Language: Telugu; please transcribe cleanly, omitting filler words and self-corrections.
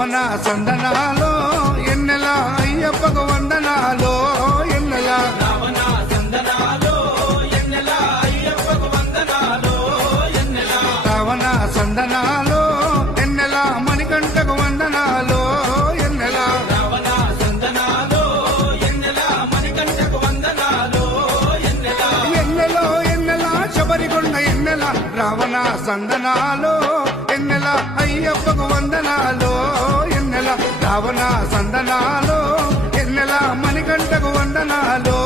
రావణ సందనాలో ఎన్నెల అయ్యప్పకు వందనాలో ఎన్నెల రావణ సందనాలో ఎన్నెల అయ్యప్పకు వందనాలో ఎన్నెల రావణ సందనాలో ఎన్నెల మణికంఠకు వందనాలో ఎన్నెల రావణ సందనాలో ఎన్నెల మణికంఠకు వందనాలో ఎన్నెల ఎన్నెలో ఎన్నెల శబరికొండ ఎన్నెల రావణ సందనాలో ఎన్నెల అయ్యప్పకు వందనాలో ఎన్నెల రావణ సందనాలో ఎన్నెల మణికంఠకు వందనాలో